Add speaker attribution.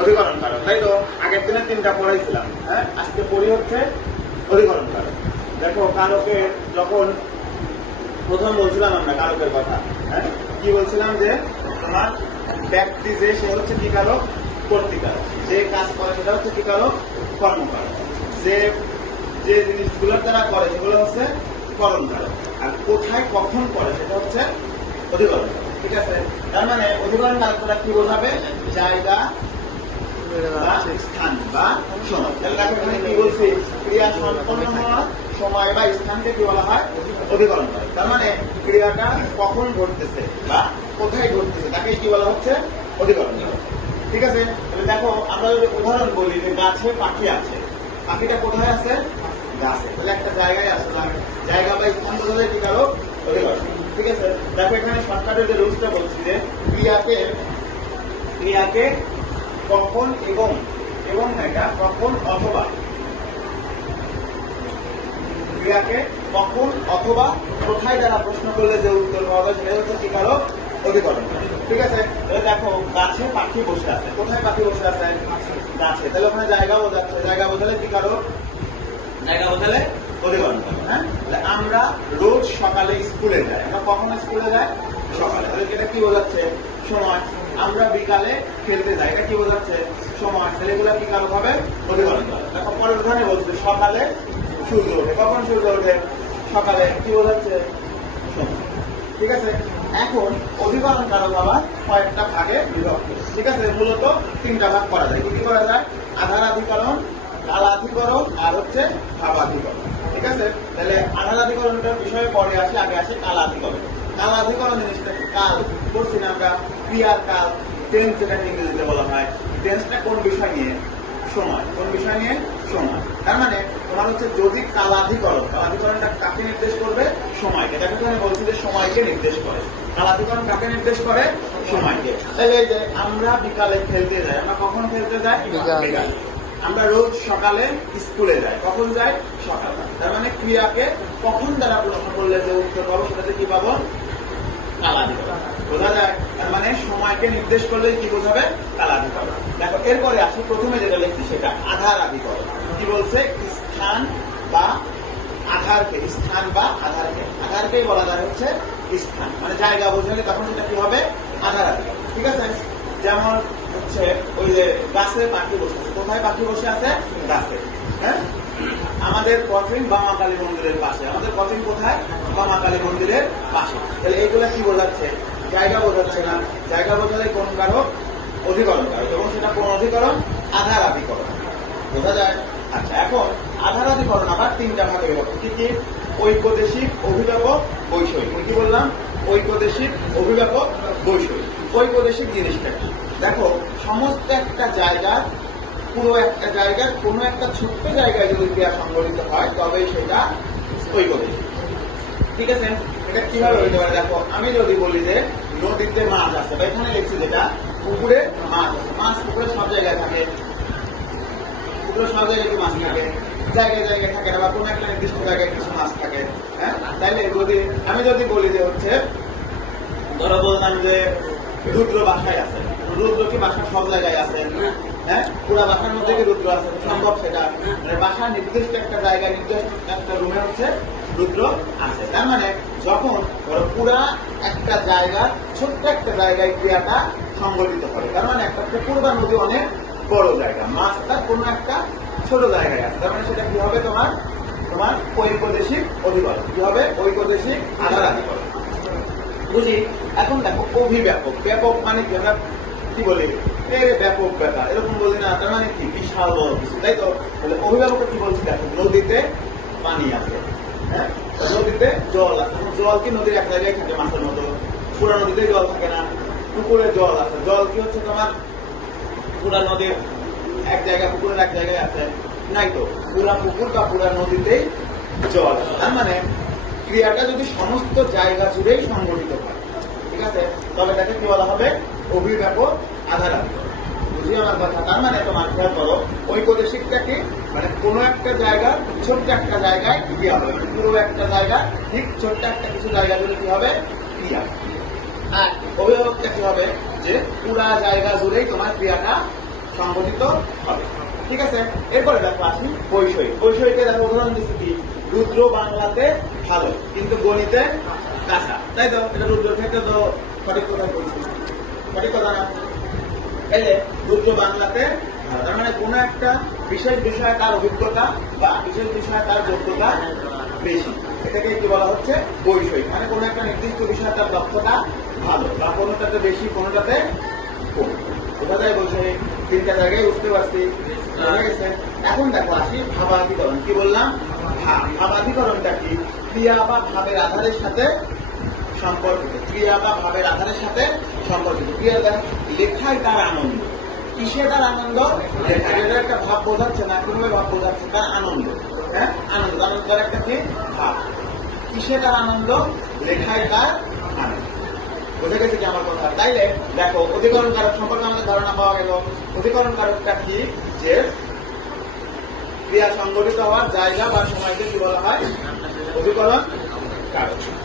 Speaker 1: অধিকরণ কারক তাই তো আগের দিনে তিনটা পড়াইছিলাম হ্যাঁ? আজকে পড়ি হচ্ছে অধিকরণ কারক দেখো কারকের যখন প্রথম বলছিলাম আমরা কারকের কথা হ্যাঁ? কি বলছিলাম যে তোমার ব্যক্তি যে, সে হচ্ছে কি কারক? কর্তৃকারক। যে কাজ করে, সেটা হচ্ছে কি কারক? কর্মকারক। যে যে জিনিসগুলোর দ্বারা করে, সেগুলো হচ্ছে করণ কারক আর কোথায় কখন করে, সেটা হচ্ছে অধিকরণ। ঠিক আছে? তার মানে অধিকরণ কারকটা কি বোঝাবে? জায়গা স্থান বা সময় তাহলে কি বলছি ক্রিয়া সম্পন্ন সময় বা স্থানকে কি বলা হয় অধিকরণ করে তার মানে ক্রিয়াটা কখন ঘটতেছে বা কোথায় ঘটতেছে তাকে কি বলা হচ্ছে অধিকরণ ঠিক আছে। তাহলে দেখো আমরা যদি উদাহরণ বলি যে গাছে পাখি আছে পাখিটা কোথায় আছে গাছে তাহলে একটা জায়গায় আছে জায়গা বা স্থান বোঝালে কি কারও অধিকরণ ঠিক আছে দেখো এখানে শর্টকাটের যে রুলসটা বলছি যে ক্রিয়াকে ক্রিয়াকে কখন এবং এবং এটা কখন অথবা। ক্রিয়াকে কখন অথবা কোথায় দ্বারা প্রশ্ন করলে যে উত্তর পাওয়া যায় সেটা হচ্ছে কি কারও অধিকরণ। ঠিক আছে? তাহলে দেখো, গাছে পাখি বসে আছে। কোথায় পাখি বসে আছে? গাছে। তাহলে ওখানে জায়গা বোঝাচ্ছে। জায়গা বোঝালে কি কারও? জায়গা বোঝালে অধিকরণ করো হ্যাঁ? আমরা রোজ সকালে স্কুলে যাই। আমরা কখন স্কুলে যাই? সকালে। তাহলে এটা কি বোঝাচ্ছে? সময় আমরা বিকালে খেলতে যাই। এটা কি বোঝাচ্ছে? সময়। তাহলে এগুলো কি কারও হবে করে দেখো, পরের উদাহরণে বলছে, সকালে সূর্য ওঠে। কখন সূর্য ওঠে? সকালে। কি বোঝাচ্ছে? ঠিক আছে? এখন অধিকরণ কারক আবার কয়েকটা ভাগে বিভক্ত। ঠিক আছে? মূলত তিনটা ভাগ করা যায়। কি কি করা যায়? আধার আধারাধিকরণ কালাধিকরণ আর হচ্ছে ভাবাধিকরণ ঠিক আছে? তাহলে আধার আধারাধিকরণটার বিষয়ে পরে আসে, আগে আসে কালাধিকরণ কালাধিকরণ জিনিসটা কি? কাল করছি না আমরা ক্রিয়ার কাল টেন্স ইংরেজিতে বলা হয় টেন্সটা কোন বিষয় নিয়ে? সময়। কোন বিষয় নিয়ে? সময়। তার মানে তোমার হচ্ছে যদি কালাধিকরণ কালাধিকরণটা কাকে নির্দেশ করবে? সময়কে। দেখো তো আমি বলছি যে সময়কে নির্দেশ করে। কালাধিকরণ কাকে নির্দেশ করে? সময়কে। তাহলে এই যে আমরা বিকালে খেলতে যাই আমরা কখন খেলতে যাই।
Speaker 2: বিকালে।
Speaker 1: আমরা রোজ সকালে স্কুলে যাই। কখন যাই? সকালে। তার মানে ক্রিয়াকে কখন দ্বারা প্রশ্ন করলে যে উত্তর পাবো সেটাতে কি পাবো? কালাধিকরণ বোঝা যায়? তার মানে সময়কে নির্দেশ করলে কি বোঝাবে? কালাধিকরণ দেখো, এরপরে আসি প্রথমে যেটা লিখছি, সেটা আধার আধিকরণ কি বলছে? স্থান বা আধারকে, স্থান বা আধারকে। আধারকেই বলা যায় হচ্ছে স্থান। মানে জায়গা বোঝালে তখন সেটা কি হবে? আধার আধিকরণ ঠিক আছে? যেমন হচ্ছে ওই যে গাছে পাখি বসে আছে। কোথায় পাখি বসে আছে? গাছে। হ্যাঁ? আমাদের কঠিন বামা কালী মন্দিরের পাশে। আমাদের কঠিন কোথায়? বামা কালী মন্দিরের পাশে। তাহলে এইগুলা কি বোঝাচ্ছে? জায়গা বোঝাচ্ছে না। জায়গা বোঝালে কোন কারক? অধিকরণ কারক। এবং সেটা কোন অধিকরণ? আধার আধিকরণ। বোঝা যায়? আচ্ছা এখন আধার অধিকরণ আবার তিনটা ভাগে বিভক্ত। কি কি? ঐকদেশিক অভিভাবক বৈষয়িক। কি বললাম? ঐকদেশিক অভিভাবক বৈষয়িক। ঐকদেশিক জিনিসটা কি দেখো, সমস্ত একটা জায়গা, পুরো একটা জায়গার কোনো একটা ছোট্ট জায়গায় যদি ক্রিয়া সংগঠিত হয় তবে সেটা ঐকদেশিক ঠিক আছে? এটা কীভাবে হইতে পারে? দেখো, আমি যদি বলি যে নদীতে মাছ আছে, বা এখানে লিখছি যেটা, পুকুরে মাছ আছে। মাছ পুকুরে সব জায়গায় থাকে। পুকুরে সব জায়গায় কি মাছ থাকে। জায়গায় জায়গায় থাকে না, বা কোনো একটা নির্দিষ্ট জায়গায় কিছু মাছ থাকে হ্যাঁ? তাইলে যদি আমি যদি বলি যে হচ্ছে, ধরো বললাম যে রুদ্র বাসায় আছে। রুদ্র কি বাসার সব জায়গায় আছে। হ্যাঁ? পুরো বাসার মধ্যে কি রুদ্র আছে? সম্ভব সেটা। মানে বাসার নির্দিষ্ট একটা জায়গায়, নির্দিষ্ট একটা রুমে হচ্ছে রুদ্র আছে। তার মানে যখন ধরো পুরা একটা জায়গা, ছোট্ট একটা জায়গায় ক্রিয়াটা সংগঠিত করে। তার মানে একটা পুকুর বা নদী অনেক বড় জায়গা। মাছটা কোনো একটা ছোট জায়গায় আছে। তার মানে সেটা কি হবে তোমার? তোমার ঐকদেশিক অধিকরণ। কি হবে? ঐকদেশিক আধার আধিকরণ বুঝি? এখন দেখো, অভিব্যাপক। ব্যাপক মানে কি? কি বলি? ব্যাপক ব্যাপার। এরকম বলি না, তার মানে কি? বিশাল বড় কিছু, তাই তো? তাহলে অভিভাবক কি বলছি? দেখো, নদীতে পানি আছে হ্যাঁ? নদীতে জল আছে। জল কি নদীর এক জায়গায় থাকে মাছের মতো? পুরো নদীতে জল থাকে না? পুকুরে জল আছে। জল কি হচ্ছে তোমার? পুরা নদীর এক জায়গায়, পুকুরের এক জায়গায় আছে। নাই তো? পুরা পুকুর বা পুরা নদীতেই জল তার মানে ক্রিয়াটা যদি সমস্ত জায়গা জুড়েই সংগঠিত হয়, ঠিক আছে? তবে তাকে কি বলা হবে? অভিব্যাপক আধার আধিকরণ। বুঝি আমার কথা, তার মানে তোমার খেয়াল করো। ঐকদেশিকটা কি মানে কোনো একটা জায়গা, ছোট্ট একটা জায়গায় ক্রিয়া হবে। মানে পুরো একটা জায়গা, ঠিক ছোট্ট একটা কিছু জায়গা জুড়ে কি হবে? ক্রিয়া। আর অভিভাবকটা কি হবে? যে পুরা জায়গা জুড়েই তোমার ক্রিয়াটা সংগঠিত হবে। ঠিক আছে? এরপরে দেখো, আসি বৈষয়িক। বৈষয়িকে দেখো, উদাহরণ দিচ্ছি কি? রুদ্র বাংলাতে ভালো, কিন্তু গণিতে কাঁচা। তাই তো? এটা রুদ্র ক্ষেত্রে তো সঠিক কথা বলছি সঠিক কথা বাংলাতে। তার মানে কোনো একটা বিশেষ বিষয়ে তার অভিজ্ঞতা বা বিশেষ বিষয়ে তার যোগ্যতা বেশি। এটাকে কি বলা হচ্ছে? বৈষয়িক। মানে কোনো একটা নির্দিষ্ট বিষয়ে তার দক্ষতা ভালো বা কোনোটাতে বেশি, কোনোটাতে কম। বোঝা যায় তিনটা জায়গায় বুঝতে পারছি। এখন দেখো, আসি ভাবাধিকরণ। কি বললাম? ভাব। ভাবাধিকরণটা কি? ক্রিয়া বা ভাবের আধারের সাথে সম্পর্কিত। ক্রিয়া বা ভাবের আধারের সাথে সম্পর্কিত। ক্রিয়া দ্বারা লেখায় তার আনন্দ। কিসে তার আনন্দ? লেখা একটা ভাব বোঝাচ্ছে না কীভাবে ভাব বোঝাচ্ছে তার আনন্দ। হ্যাঁ? আনন্দ আনন্দ একটা কি? ভাব। কিসে তার আনন্দ? লেখায় তার আনন্দ। বুঝে গেছে কি আমার কথা? তাইলে দেখো অধিকরণ কারক সম্পর্কে আমাদের ধারণা পাওয়া গেল। অধিকরণ কারকটা কি? যে ক্রিয়া সংগঠিত হওয়ার জায়গা বা সময়কে কি বলা হয়? অধিকরণ কারক